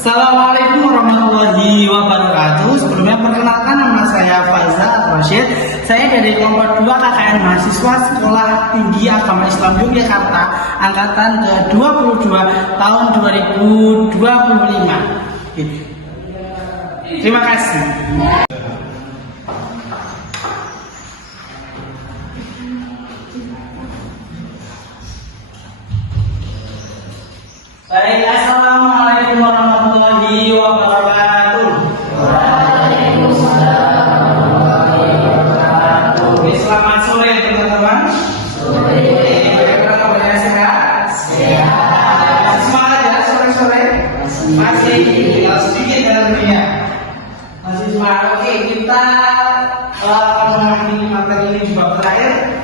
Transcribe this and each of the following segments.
Assalamualaikum warahmatullahi wabarakatuh. Sebelumnya perkenalkan, nama saya Faizal Rashid. Saya dari kelompok 2 KKN mahasiswa Sekolah Tinggi Agama Islam Yogyakarta angkatan ke-22 tahun 2025. Terima kasih. Baik, assalamualaikum warahmatullahi wabarakatuh. Waalaikumsalam warahmatullahi wabarakatuh. Selamat sore teman-teman. Sore. Bagaimana kabarnya, sehat? Sehat. Semangat ya sore-sore? Masih tinggal sedikit ya tentunya. Masih semangat. Oke, kita akan mengakhiri materi ini di bab terakhir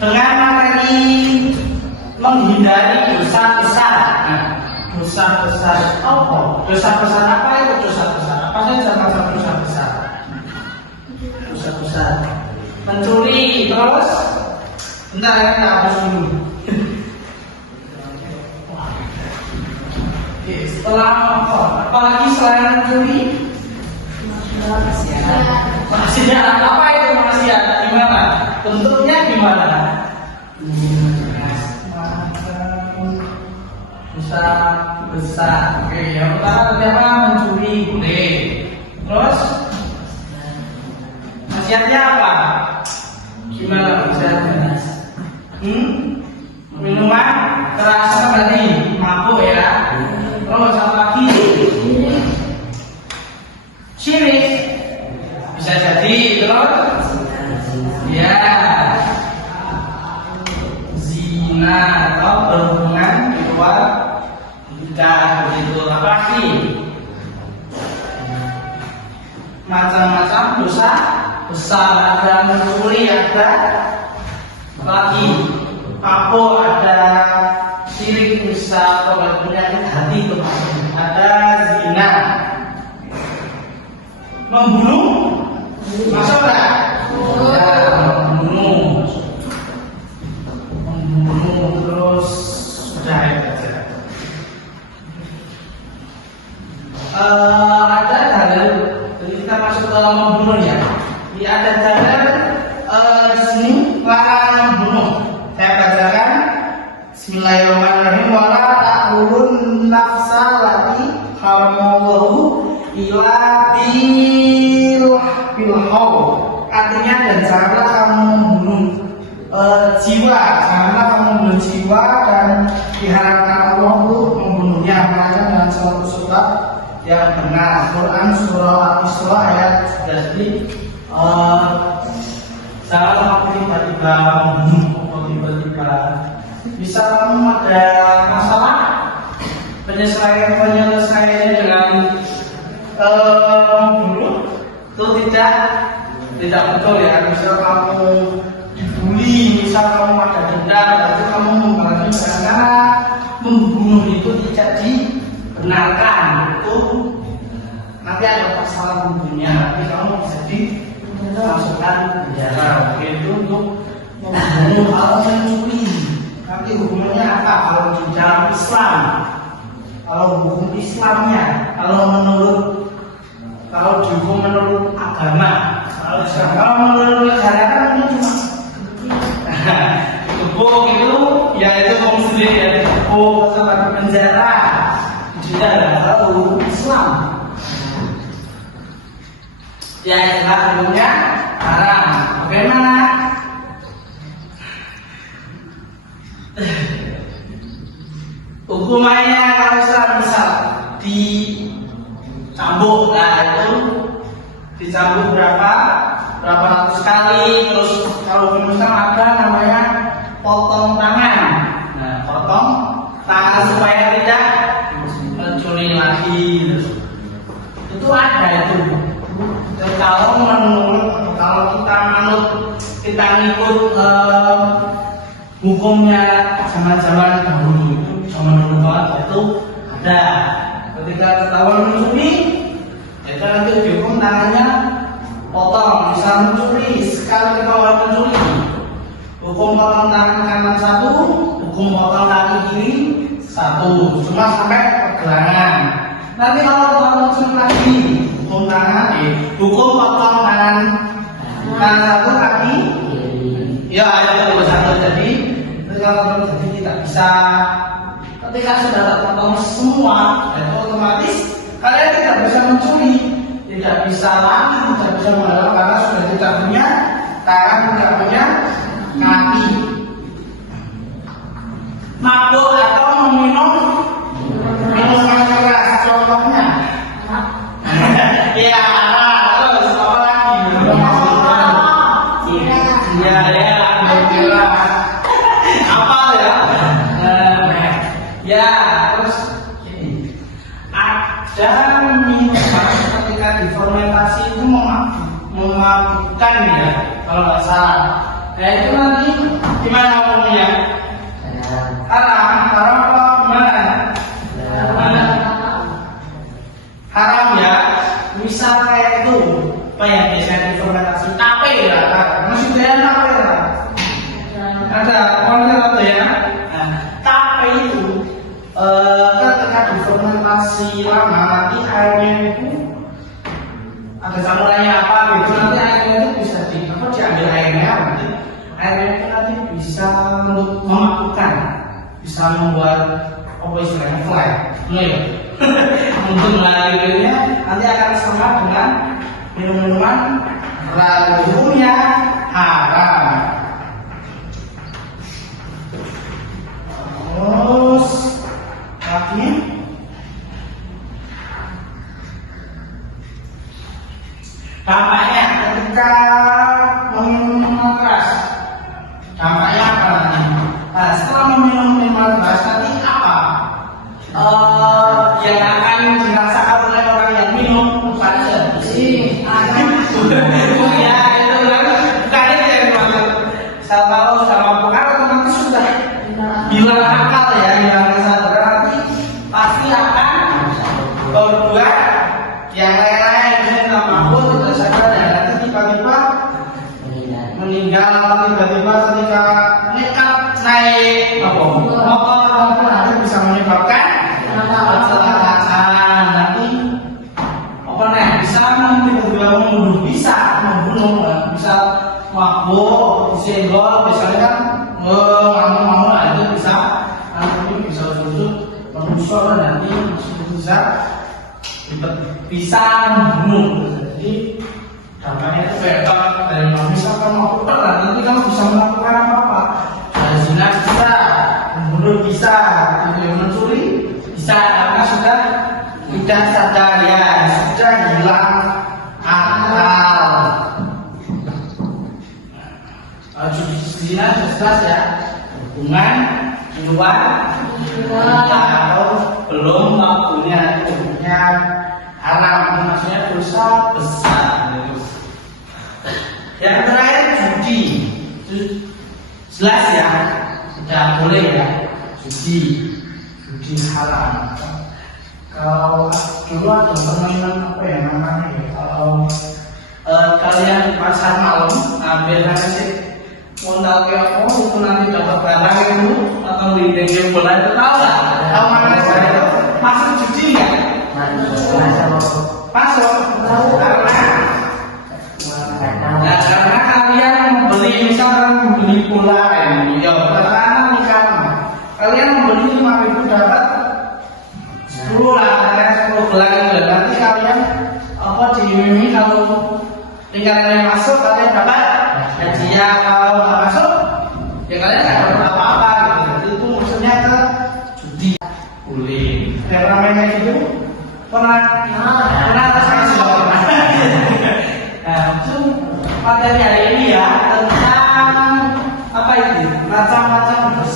dengan materi menghindari dosa besar. Dosa besar apa? Dosa besar apa itu dosa besar? Apa saja termasuk dosa besar? Dosa besar. Mencuri, terus bentar ya, kita hapus dulu. Oke, setelah apa? Apalagi selain mencuri? Maksiat. Apa itu maksiat? Gimana? Bentuknya gimana? Dosa besar. Oke, yang pertama ternyata mencuri boleh. Terus maksiatnya apa? Gimana maksiatnya? Minuman keras tadi, mabuk ya. Terus apa lagi? Syirik. Bisa jadi. Terus ya, zina atau berhubungan seksual. Begitu apa lagi? Macam-macam dosa besar, ada mencuri, ada lagi mabuk, ada syirik, bisa penyakit hati itu, ada zina, membunuh, masuk nggak? Membunuh terus sudah itu aja. Ada dalil, jadi kita masuk ke membunuh ya. Ini ada dalil di sini larangan membunuh. Saya bacakan. Bismillahirrahmanirrahim. Wala ta'ulun nafsa lati haramallahu ila bil haw. Artinya, dan janganlah kamu membunuh jiwa, janganlah kamu membunuh jiwa dan diharamkan Allah untuk membunuhnya, melainkan dengan suatu sebab yang benar. Quran surah Al-Isra ayat 11. Jangan kamu tiba-tiba membunuh atau tiba-tiba bisa kamu ada masalah penyelesaiannya dengan membunuh itu tidak betul ya. Misal kamu dibully, misal kamu ada dendam, berarti kamu membalas karena membunuh itu tidak dibenarkan. Itu nanti ada pasal membunuhnya, nanti kamu bisa dimasukkan penjara. Itu untuk membunuh. Kalau mencuri, nanti hukumannya apa? Kalau di dalam Islam, kalau hukum Islamnya, kalau dihukum menurut agama, kalau menurut negara kan ini cuma gebuk itu, ya itu kamu sendiri ya, gebuk atau penjara. Tidak ada hukum Islam. Ya itulah hukumnya haram. Bagaimana? Hukumannya kalau Islam misal dicambuk, nah itu dicambuk berapa ratus kali. Terus kalau misal ada namanya potong tangan, nah potong tangan supaya tidak mencuri lagi. Itu ada itu. Kalau kita manut, kita ngikut hukumnya zaman-zaman dahulu, zaman dulu banget itu ada. Ketika ketahuan mencuri, itu nanti dihukum tangannya potong. Misal mencuri, sekali ketahuan mencuri, hukum potong tangan kanan satu, hukum potong kaki kiri satu, cuma sampai pergelangan. Nanti kalau kita muncul lagi hukum tangan, hukum potong tangan satu kaki, ya ada satu jadi kalau jadi tidak bisa. Ketika sudah terpotong semua, itu otomatis kalian tidak bisa mencuri, tidak bisa lagi, tidak bisa mengalah karena sudah tidak punya tangan, tidak punya kaki. Mabuk atau meminum minuman keras, contohnya. Ya, terus apa lagi? Ya, apa ya? Ya, terus ini ada minuman ketika difermentasi itu memabukkan ya, kalau nggak salah. Nah itu nanti gimana hukumnya? Haram apa gimana? Haram ya. Misal kayak itu, apa yang biasanya difermentasi tape ya, maksudnya tape ya. Ada konten ada ya. Nah, tape itu ketika difermentasi lama nanti airnya itu ada campurannya apa gitu, nanti airnya itu bisa diambil airnya nanti airnya itu nanti bisa untuk memabukkan, bisa membuat apa istilahnya fly, untuk melarinya nanti akan sama dengan minuman hukumnya haram. Terus lagi dampaknya ketika meminum minuman keras, dampaknya apa nanti? Nah, setelah meminum minuman keras nanti apa yang akan dirasakan oleh orang yang minum? Bukan sih, ya itu kan bukan itu yang dimaksud. Saya tahu sama bukan otomatis sudah hilang akal ya, hilang kesadaran, nanti pasti akan berbuat yang lain-lain, misalnya mabuk tidak sadar dan nanti tiba-tiba meninggal, tiba-tiba ketika nekat naik motor nanti bisa menyebabkan kecelakaan, nanti apa nih bisa tiba-tiba membunuh, bisa mabuk, disenggol, misalnya kan ngomong itu bisa nanti bisa tutup menusuk nanti bisa membunuh. Jadi dampaknya itu fatal dari misalkan mau perang nanti kamu bisa melakukan apa-apa, zina bisa, membunuh bisa, mencuri bisa, karena sudah tidak sadar ya, sudah hilang akal. Zina jelas ya, hubungan di luar atau belum waktunya, itu hukumnya haram, maksudnya dosa besar. Yang terakhir judi, jelas ya, tidak boleh ya, judi haram. Kalau dulu ada permainan apa ya namanya ya, kalau kalian di pasar malam ambil nasi modal ke apa itu nanti dapat barang itu atau di game bola itu tahu lah, tahu mana saya itu masuk judi nggak? Masuk karena kalian membeli, misalkan membeli bola ini ya katakanlah misalkan kalian membeli 5.000 dapat 10 lah, kalian 10 gelang itu, nanti kalian apa diiming kalau lingkarannya masuk kalian dapat hadiah, kalau nggak masuk ya kalian nggak dapat apa-apa gitu. Jadi itu maksudnya ke judi boleh. Yang namanya itu pernah saya sudah pernah. Nah itu materi hari ini ya tentang apa itu macam-macam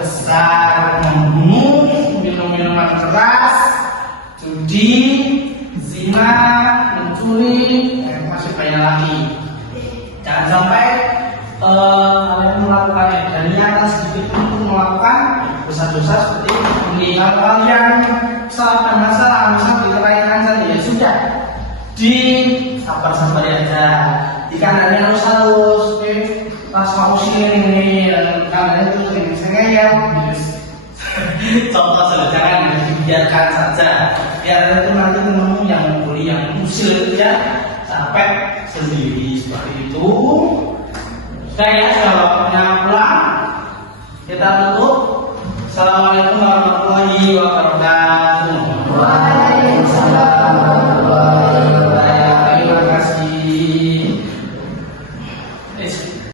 besar membunuh, minum-minuman keras, judi, zina, mencuri, masih banyak lagi. Jangan sampai kalian melakukannya dan niatan sedikit pun melakukan dosa-dosa seperti ini. Kalau kalian salah masalah, misal dikelainan saja ya sudah, di sabar-sabar aja. Di kanannya halus, pas mau sini dan kanannya itu sering-sering ya. Contoh saja, jangan dibiarkan saja. biar itu nanti nemu yang bully yang usil ya sampai sendiri seperti itu. Sudah ya, sudah waktunya pulang. Kita tutup. Assalamualaikum warahmatullahi wabarakatuh.